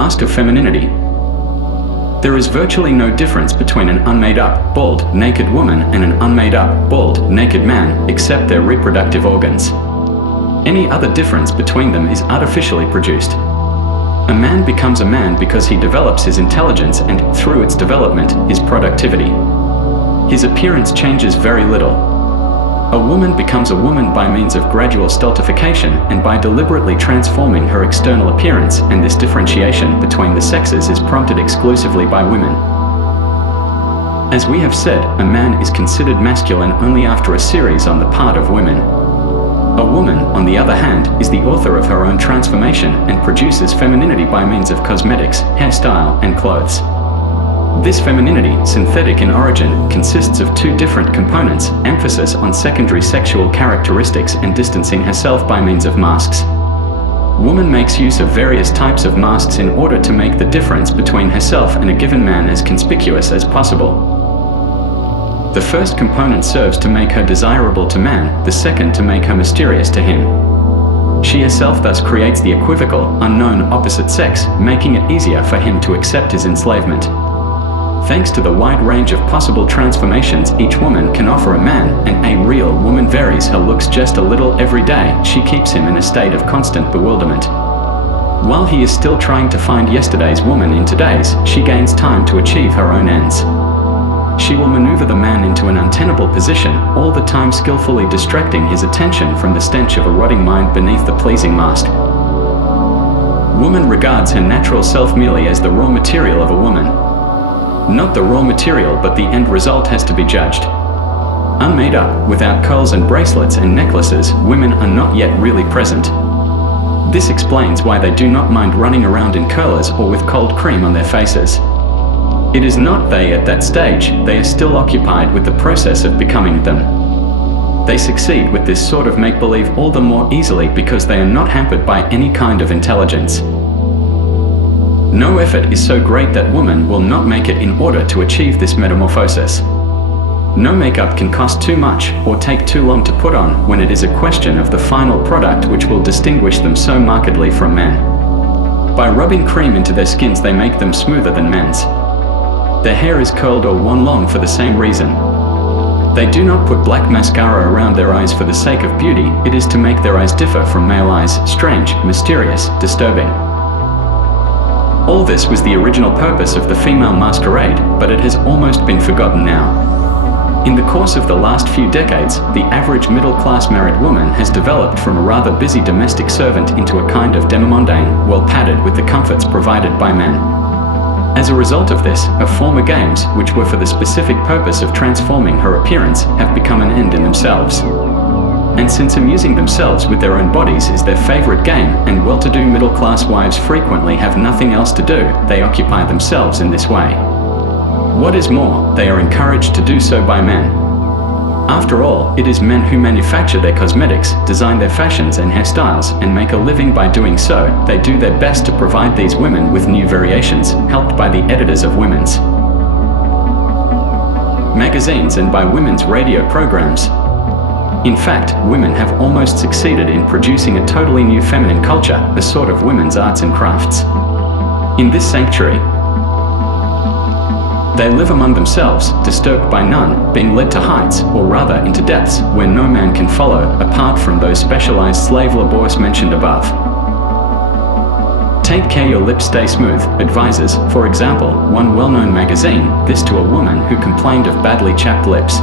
mask of femininity. There is virtually no difference between an unmade-up, bald, naked woman and an unmade-up, bald, naked man, except their reproductive organs. Any other difference between them is artificially produced. A man becomes a man because he develops his intelligence and, through its development, his productivity. His appearance changes very little. A woman becomes a woman by means of gradual stultification and by deliberately transforming her external appearance, and this differentiation between the sexes is prompted exclusively by women. As we have said, a man is considered masculine only after a series on the part of women. A woman, on the other hand, is the author of her own transformation and produces femininity by means of cosmetics, hairstyle, and clothes. This femininity, synthetic in origin, consists of two different components: emphasis on secondary sexual characteristics and distancing herself by means of masks. Woman makes use of various types of masks in order to make the difference between herself and a given man as conspicuous as possible. The first component serves to make her desirable to man, the second to make her mysterious to him. She herself thus creates the equivocal, unknown opposite sex, making it easier for him to accept his enslavement. Thanks to the wide range of possible transformations each woman can offer a man, and a real woman varies her looks just a little every day, she keeps him in a state of constant bewilderment. While he is still trying to find yesterday's woman in today's, she gains time to achieve her own ends. She will maneuver the man into an untenable position, all the time skillfully distracting his attention from the stench of a rotting mind beneath the pleasing mask. Woman regards her natural self merely as the raw material of a woman. Not the raw material, but the end result has to be judged. Unmade up, without curls and bracelets and necklaces, women are not yet really present. This explains why they do not mind running around in curlers or with cold cream on their faces. It is not they at that stage, they are still occupied with the process of becoming them. They succeed with this sort of make-believe all the more easily because they are not hampered by any kind of intelligence. No effort is so great that woman will not make it in order to achieve this metamorphosis. No makeup can cost too much or take too long to put on when it is a question of the final product which will distinguish them so markedly from men. By rubbing cream into their skins they make them smoother than men's. Their hair is curled or worn long for the same reason. They do not put black mascara around their eyes for the sake of beauty, it is to make their eyes differ from male eyes, strange, mysterious, disturbing. All this was the original purpose of the female masquerade, but it has almost been forgotten now. In the course of the last few decades, the average middle-class married woman has developed from a rather busy domestic servant into a kind of demi-mondaine, well padded with the comforts provided by men. As a result of this, her former games, which were for the specific purpose of transforming her appearance, have become an end in themselves. And since amusing themselves with their own bodies is their favorite game, and well-to-do middle-class wives frequently have nothing else to do, they occupy themselves in this way. What is more, they are encouraged to do so by men. After all, it is men who manufacture their cosmetics, design their fashions and hairstyles, and make a living by doing so. They do their best to provide these women with new variations, helped by the editors of women's magazines and by women's radio programs. In fact, women have almost succeeded in producing a totally new feminine culture, a sort of women's arts and crafts. In this sanctuary, they live among themselves, disturbed by none, being led to heights, or rather into depths, where no man can follow, apart from those specialized slave labors mentioned above. Take care your lips stay smooth, advises, for example, one well-known magazine, this to a woman who complained of badly chapped lips.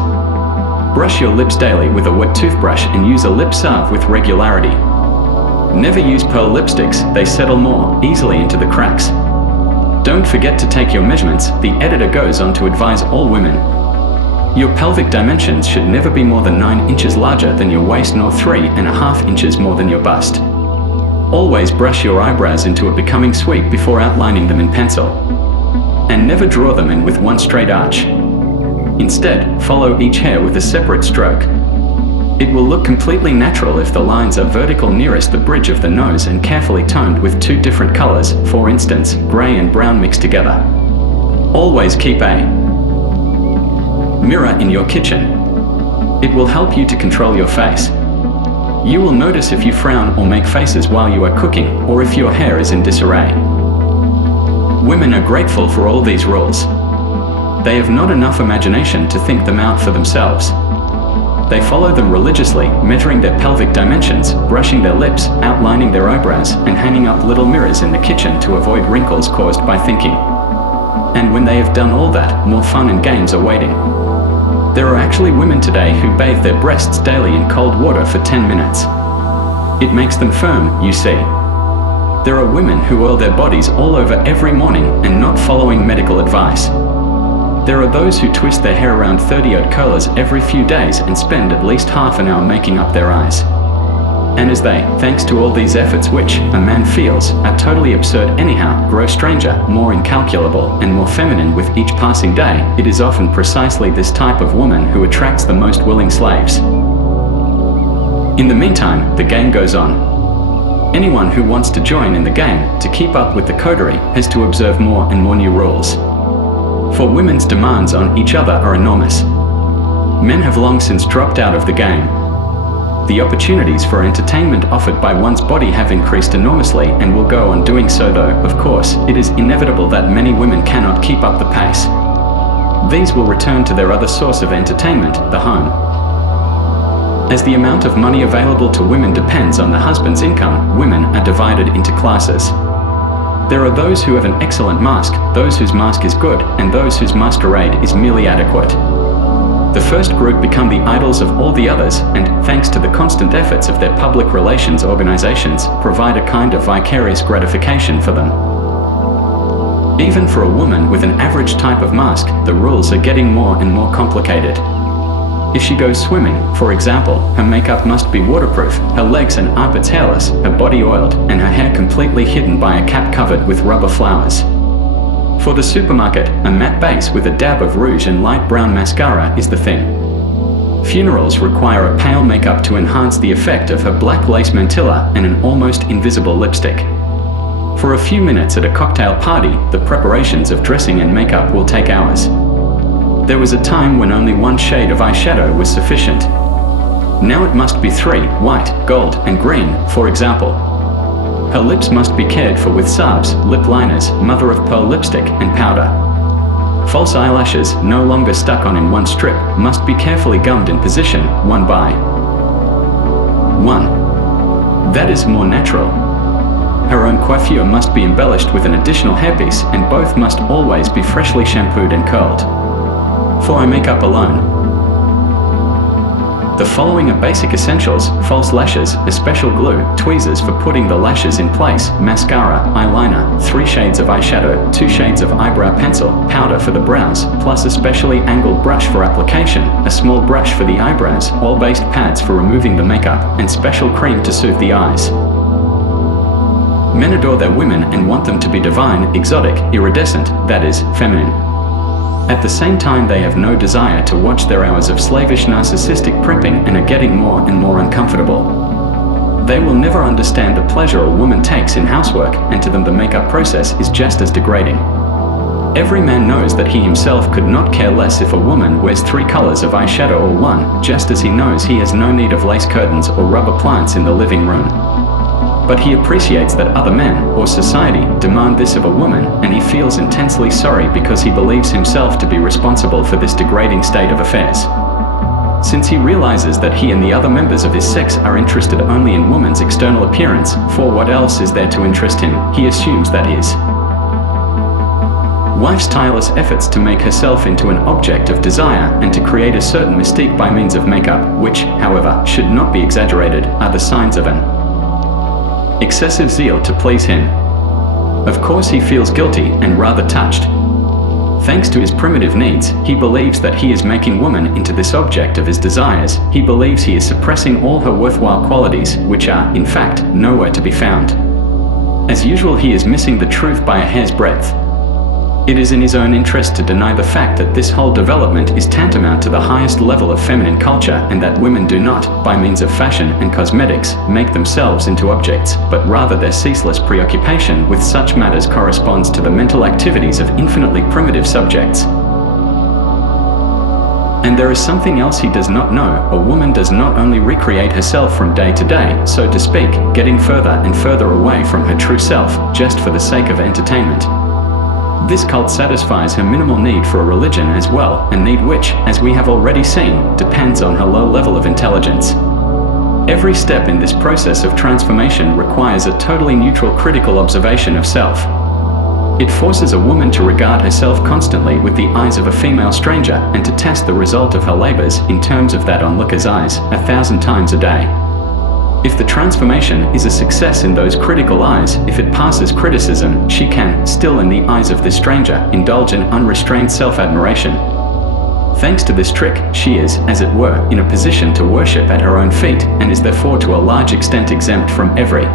Brush your lips daily with a wet toothbrush and use a lip salve with regularity. Never use pearl lipsticks, they settle more easily into the cracks. Don't forget to take your measurements, the editor goes on to advise all women. Your pelvic dimensions should never be more than 9 inches larger than your waist nor 3.5 inches more than your bust. Always brush your eyebrows into a becoming sweep before outlining them in pencil. And never draw them in with one straight arch. Instead, follow each hair with a separate stroke. It will look completely natural if the lines are vertical nearest the bridge of the nose and carefully toned with 2 different colors, for instance, gray and brown mixed together. Always keep a mirror in your kitchen. It will help you to control your face. You will notice if you frown or make faces while you are cooking, or if your hair is in disarray. Women are grateful for all these rules. They have not enough imagination to think them out for themselves. They follow them religiously, measuring their pelvic dimensions, brushing their lips, outlining their eyebrows, and hanging up little mirrors in the kitchen to avoid wrinkles caused by thinking. And when they have done all that, more fun and games are waiting. There are actually women today who bathe their breasts daily in cold water for 10 minutes. It makes them firm, you see. There are women who oil their bodies all over every morning and not following medical advice. There are those who twist their hair around 30-odd curlers every few days and spend at least half an hour making up their eyes. And as they, thanks to all these efforts which, a man feels, are totally absurd anyhow, grow stranger, more incalculable, and more feminine with each passing day, it is often precisely this type of woman who attracts the most willing slaves. In the meantime, the game goes on. Anyone who wants to join in the game, to keep up with the coterie, has to observe more and more new rules. For women's demands on each other are enormous. Men have long since dropped out of the game. The opportunities for entertainment offered by one's body have increased enormously and will go on doing so, though, of course, it is inevitable that many women cannot keep up the pace. These will return to their other source of entertainment, the home. As the amount of money available to women depends on the husband's income, women are divided into classes. There are those who have an excellent mask, those whose mask is good, and those whose masquerade is merely adequate. The first group become the idols of all the others, and, thanks to the constant efforts of their public relations organizations, provide a kind of vicarious gratification for them. Even for a woman with an average type of mask, the rules are getting more and more complicated. If she goes swimming, for example, her makeup must be waterproof, her legs and armpits hairless, her body oiled, and her hair completely hidden by a cap covered with rubber flowers. For the supermarket, a matte base with a dab of rouge and light brown mascara is the thing. Funerals require a pale makeup to enhance the effect of her black lace mantilla and an almost invisible lipstick. For a few minutes at a cocktail party, the preparations of dressing and makeup will take hours. There was a time when only one shade of eyeshadow was sufficient. Now it must be 3, white, gold, and green, for example. Her lips must be cared for with salves, lip liners, mother-of-pearl lipstick, and powder. False eyelashes, no longer stuck on in one strip, must be carefully gummed in position, one by one. That is more natural. Her own coiffure must be embellished with an additional hairpiece, and both must always be freshly shampooed and curled. For eye makeup alone, the following are basic essentials: false lashes, a special glue, tweezers for putting the lashes in place, mascara, eyeliner, 3 shades of eyeshadow, 2 shades of eyebrow pencil, powder for the brows, plus a specially angled brush for application, a small brush for the eyebrows, oil-based pads for removing the makeup, and special cream to soothe the eyes. Men adore their women and want them to be divine, exotic, iridescent, that is, feminine. At the same time, they have no desire to watch their hours of slavish narcissistic primping and are getting more and more uncomfortable. They will never understand the pleasure a woman takes in housework, and to them the makeup process is just as degrading. Every man knows that he himself could not care less if a woman wears 3 colors of eyeshadow or 1, just as he knows he has no need of lace curtains or rubber plants in the living room. But he appreciates that other men, or society, demand this of a woman, and he feels intensely sorry because he believes himself to be responsible for this degrading state of affairs. Since he realizes that he and the other members of his sex are interested only in woman's external appearance, for what else is there to interest him, he assumes that his wife's tireless efforts to make herself into an object of desire and to create a certain mystique by means of makeup, which, however, should not be exaggerated, are the signs of an excessive zeal to please him. Of course he feels guilty and rather touched. Thanks to his primitive needs, he believes that he is making woman into this object of his desires. He believes he is suppressing all her worthwhile qualities, which are, in fact, nowhere to be found. As usual, he is missing the truth by a hair's breadth. It is in his own interest to deny the fact that this whole development is tantamount to the highest level of feminine culture, and that women do not, by means of fashion and cosmetics, make themselves into objects, but rather their ceaseless preoccupation with such matters corresponds to the mental activities of infinitely primitive subjects. And there is something else he does not know. A woman does not only recreate herself from day to day, so to speak, getting further and further away from her true self, just for the sake of entertainment. This cult satisfies her minimal need for a religion as well, a need which, as we have already seen, depends on her low level of intelligence. Every step in this process of transformation requires a totally neutral critical observation of self. It forces a woman to regard herself constantly with the eyes of a female stranger and to test the result of her labors in terms of that onlooker's eyes 1,000 times a day. If the transformation is a success in those critical eyes, if it passes criticism, she can, still in the eyes of this stranger, indulge in unrestrained self-admiration. Thanks to this trick, she is, as it were, in a position to worship at her own feet, and is therefore to a large extent exempt from every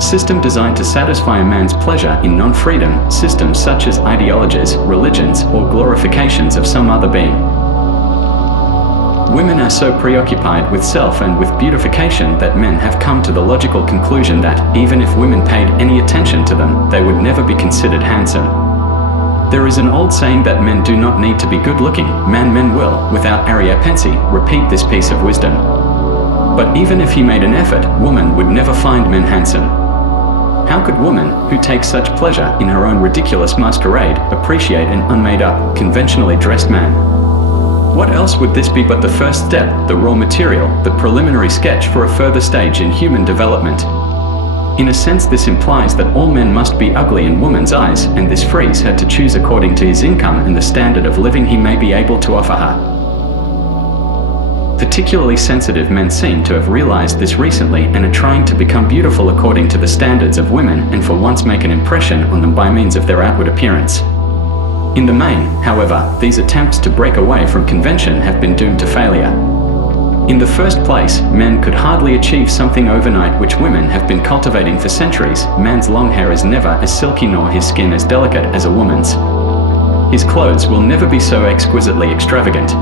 system designed to satisfy a man's pleasure in non-freedom, systems such as ideologies, religions, or glorifications of some other being. Women are so preoccupied with self and with beautification that men have come to the logical conclusion that, even if women paid any attention to them, they would never be considered handsome. There is an old saying that men do not need to be good-looking, men will, without arrière-pensée, repeat this piece of wisdom. But even if he made an effort, woman would never find men handsome. How could woman, who takes such pleasure in her own ridiculous masquerade, appreciate an unmade-up, conventionally dressed man? What else would this be but the first step, the raw material, the preliminary sketch for a further stage in human development? In a sense, this implies that all men must be ugly in woman's eyes, and this frees her to choose according to his income and the standard of living he may be able to offer her. Particularly sensitive men seem to have realized this recently and are trying to become beautiful according to the standards of women and for once make an impression on them by means of their outward appearance. In the main, however, these attempts to break away from convention have been doomed to failure. In the first place, men could hardly achieve something overnight which women have been cultivating for centuries. Man's long hair is never as silky nor his skin as delicate as a woman's. His clothes will never be so exquisitely extravagant.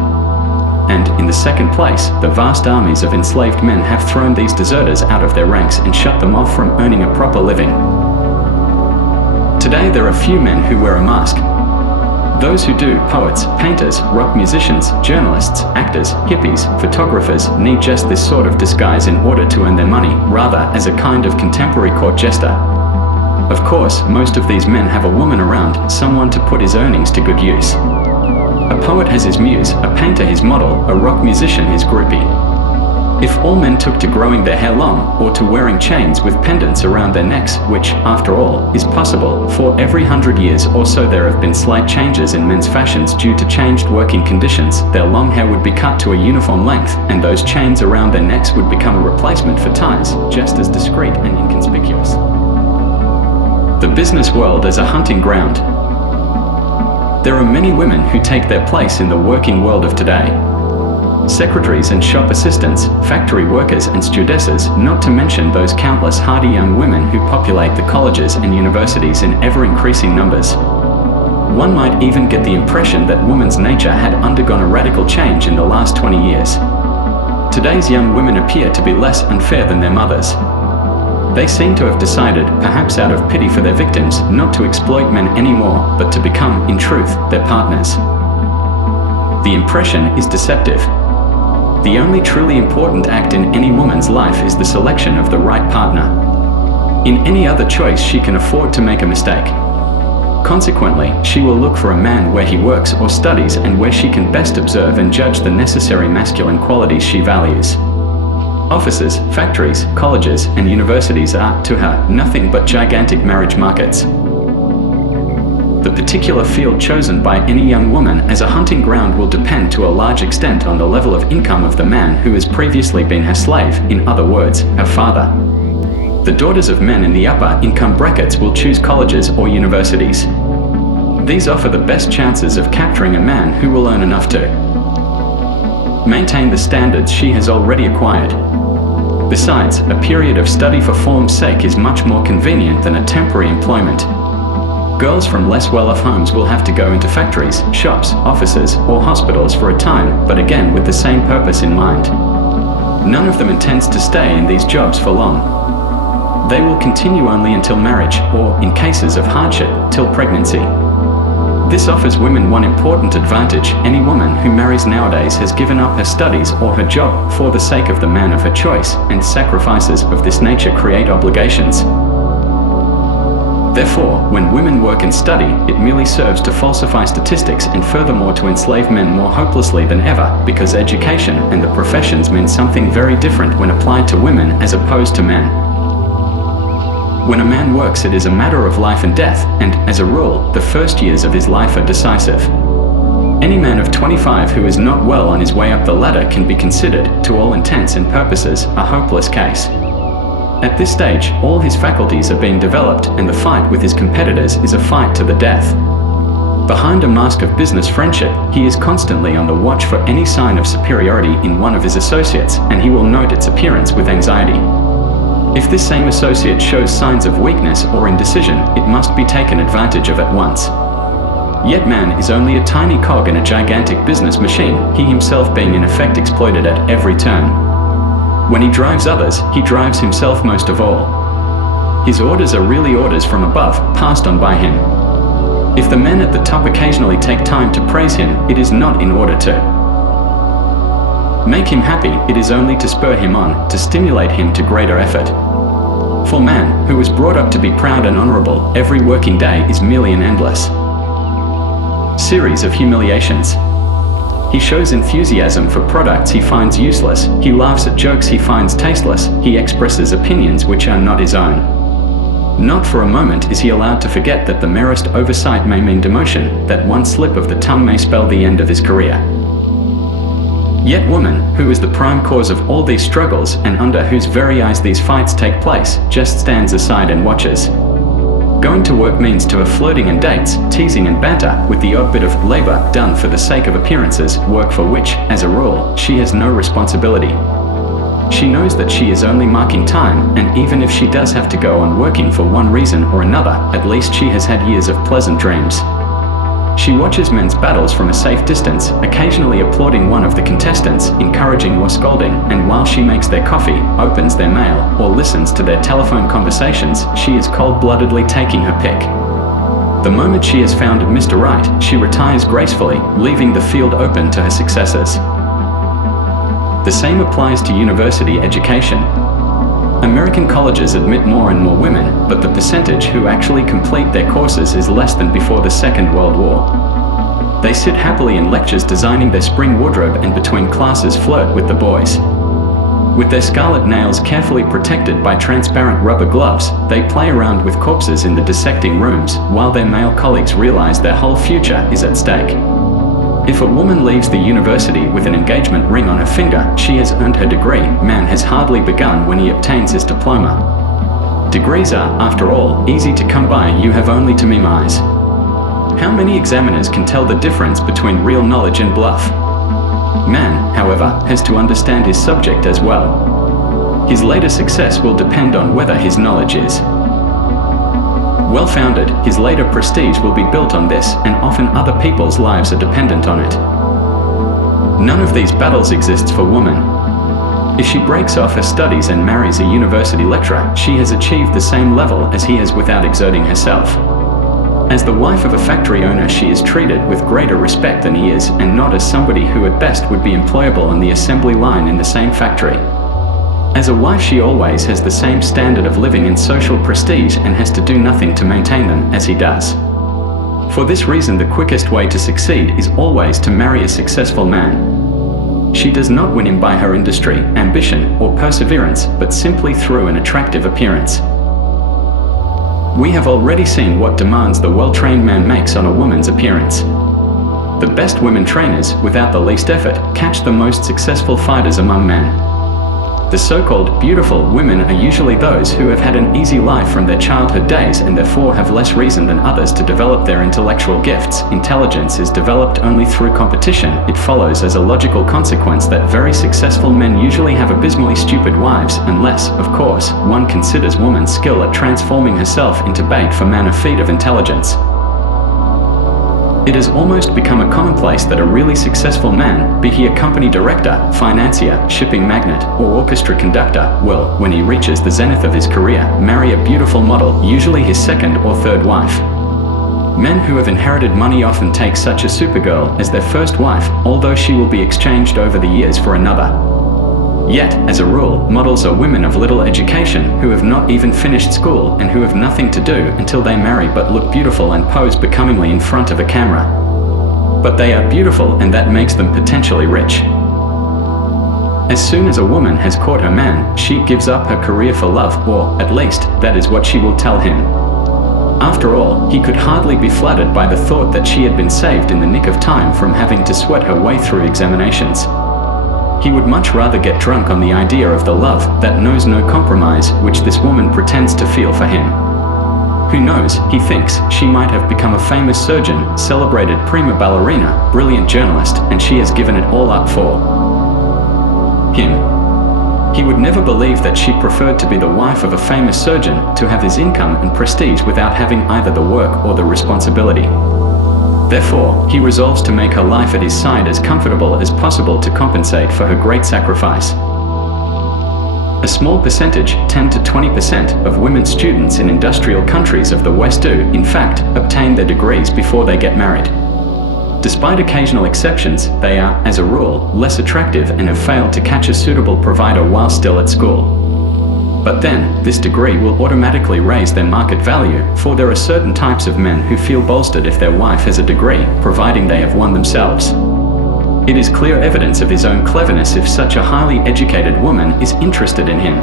And, in the second place, the vast armies of enslaved men have thrown these deserters out of their ranks and shut them off from earning a proper living. Today there are few men who wear a mask. Those who do, poets, painters, rock musicians, journalists, actors, hippies, photographers, need just this sort of disguise in order to earn their money, rather as a kind of contemporary court jester. Of course, most of these men have a woman around, someone to put his earnings to good use. A poet has his muse, a painter his model, a rock musician his groupie. If all men took to growing their hair long, or to wearing chains with pendants around their necks, which, after all, is possible, for every 100 years or so there have been slight changes in men's fashions due to changed working conditions, their long hair would be cut to a uniform length, and those chains around their necks would become a replacement for ties, just as discreet and inconspicuous. The business world as a hunting ground. There are many women who take their place in the working world of today. Secretaries and shop assistants, factory workers and stewardesses, not to mention those countless hardy young women who populate the colleges and universities in ever-increasing numbers. One might even get the impression that woman's nature had undergone a radical change in the last 20 years. Today's young women appear to be less unfair than their mothers. They seem to have decided, perhaps out of pity for their victims, not to exploit men anymore, but to become, in truth, their partners. The impression is deceptive. The only truly important act in any woman's life is the selection of the right partner. In any other choice she can afford to make a mistake. Consequently, she will look for a man where he works or studies and where she can best observe and judge the necessary masculine qualities she values. Offices, factories, colleges, and universities are, to her, nothing but gigantic marriage markets. The particular field chosen by any young woman as a hunting ground will depend to a large extent on the level of income of the man who has previously been her slave, in other words, her father. The daughters of men in the upper income brackets will choose colleges or universities. These offer the best chances of capturing a man who will earn enough to maintain the standards she has already acquired. Besides, a period of study for form's sake is much more convenient than a temporary employment. Girls from less well-off homes will have to go into factories, shops, offices, or hospitals for a time, but again with the same purpose in mind. None of them intends to stay in these jobs for long. They will continue only until marriage, or, in cases of hardship, till pregnancy. This offers women one important advantage: any woman who marries nowadays has given up her studies or her job for the sake of the man of her choice, and sacrifices of this nature create obligations. Therefore, when women work and study, it merely serves to falsify statistics and furthermore to enslave men more hopelessly than ever, because education and the professions mean something very different when applied to women as opposed to men. When a man works, it is a matter of life and death, and, as a rule, the first years of his life are decisive. Any man of 25 who is not well on his way up the ladder can be considered, to all intents and purposes, a hopeless case. At this stage, all his faculties are being developed, and the fight with his competitors is a fight to the death. Behind a mask of business friendship, he is constantly on the watch for any sign of superiority in one of his associates, and he will note its appearance with anxiety. If this same associate shows signs of weakness or indecision, it must be taken advantage of at once. Yet man is only a tiny cog in a gigantic business machine, he himself being in effect exploited at every turn. When he drives others, he drives himself most of all. His orders are really orders from above, passed on by him. If the men at the top occasionally take time to praise him, it is not in order to make him happy, it is only to spur him on, to stimulate him to greater effort. For man, who was brought up to be proud and honorable, every working day is merely an endless series of humiliations. He shows enthusiasm for products he finds useless, he laughs at jokes he finds tasteless, he expresses opinions which are not his own. Not for a moment is he allowed to forget that the merest oversight may mean demotion, that one slip of the tongue may spell the end of his career. Yet woman, who is the prime cause of all these struggles and under whose very eyes these fights take place, just stands aside and watches. Going to work means to her flirting and dates, teasing and banter, with the odd bit of labor done for the sake of appearances, work for which, as a rule, she has no responsibility. She knows that she is only marking time, and even if she does have to go on working for one reason or another, at least she has had years of pleasant dreams. She watches men's battles from a safe distance, occasionally applauding one of the contestants, encouraging or scolding, and while she makes their coffee, opens their mail, or listens to their telephone conversations, she is cold-bloodedly taking her pick. The moment she has found Mr. Right, she retires gracefully, leaving the field open to her successors. The same applies to university education. American colleges admit more and more women, but the percentage who actually complete their courses is less than before the Second World War. They sit happily in lectures designing their spring wardrobe and between classes flirt with the boys. With their scarlet nails carefully protected by transparent rubber gloves, they play around with corpses in the dissecting rooms, while their male colleagues realize their whole future is at stake. If a woman leaves the university with an engagement ring on her finger, she has earned her degree. Man has hardly begun when he obtains his diploma. Degrees are, after all, easy to come by, you have only to mimize. How many examiners can tell the difference between real knowledge and bluff? Man, however, has to understand his subject as well. His later success will depend on whether his knowledge is well-founded. His later prestige will be built on this, and often other people's lives are dependent on it. None of these battles exists for woman. If she breaks off her studies and marries a university lecturer, she has achieved the same level as he has without exerting herself. As the wife of a factory owner, she is treated with greater respect than he is, and not as somebody who at best would be employable on the assembly line in the same factory. As a wife, she always has the same standard of living and social prestige and has to do nothing to maintain them, as he does. For this reason, the quickest way to succeed is always to marry a successful man. She does not win him by her industry, ambition, or perseverance, but simply through an attractive appearance. We have already seen what demands the well-trained man makes on a woman's appearance. The best women trainers, without the least effort, catch the most successful fighters among men. The so-called beautiful women are usually those who have had an easy life from their childhood days and therefore have less reason than others to develop their intellectual gifts. Intelligence is developed only through competition. It follows as a logical consequence that very successful men usually have abysmally stupid wives, unless, of course, one considers woman's skill at transforming herself into bait for man a feat of intelligence. It has almost become a commonplace that a really successful man, be he a company director, financier, shipping magnate, or orchestra conductor, will, when he reaches the zenith of his career, marry a beautiful model, usually his second or third wife. Men who have inherited money often take such a supergirl as their first wife, although she will be exchanged over the years for another. Yet, as a rule, models are women of little education who have not even finished school and who have nothing to do until they marry but look beautiful and pose becomingly in front of a camera. But they are beautiful, and that makes them potentially rich. As soon as a woman has caught her man, she gives up her career for love, or, at least, that is what she will tell him. After all, he could hardly be flattered by the thought that she had been saved in the nick of time from having to sweat her way through examinations. He would much rather get drunk on the idea of the love that knows no compromise which this woman pretends to feel for him. Who knows, he thinks, she might have become a famous surgeon, celebrated prima ballerina, brilliant journalist, and she has given it all up for him. He would never believe that she preferred to be the wife of a famous surgeon, to have his income and prestige without having either the work or the responsibility. Therefore, he resolves to make her life at his side as comfortable as possible to compensate for her great sacrifice. A small percentage, 10 to 20% of women students in industrial countries of the West do, in fact, obtain their degrees before they get married. Despite occasional exceptions, they are, as a rule, less attractive and have failed to catch a suitable provider while still at school. But then, this degree will automatically raise their market value, for there are certain types of men who feel bolstered if their wife has a degree, providing they have one themselves. It is clear evidence of his own cleverness if such a highly educated woman is interested in him.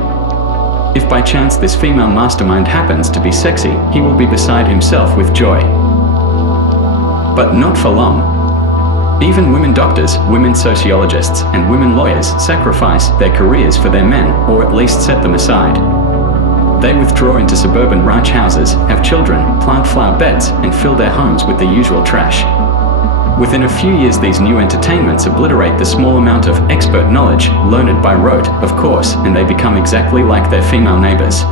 If by chance this female mastermind happens to be sexy, he will be beside himself with joy. But not for long. Even women doctors, women sociologists, and women lawyers sacrifice their careers for their men, or at least set them aside. They withdraw into suburban ranch houses, have children, plant flower beds, and fill their homes with the usual trash. Within a few years, these new entertainments obliterate the small amount of expert knowledge, learned by rote, of course, and they become exactly like their female neighbors.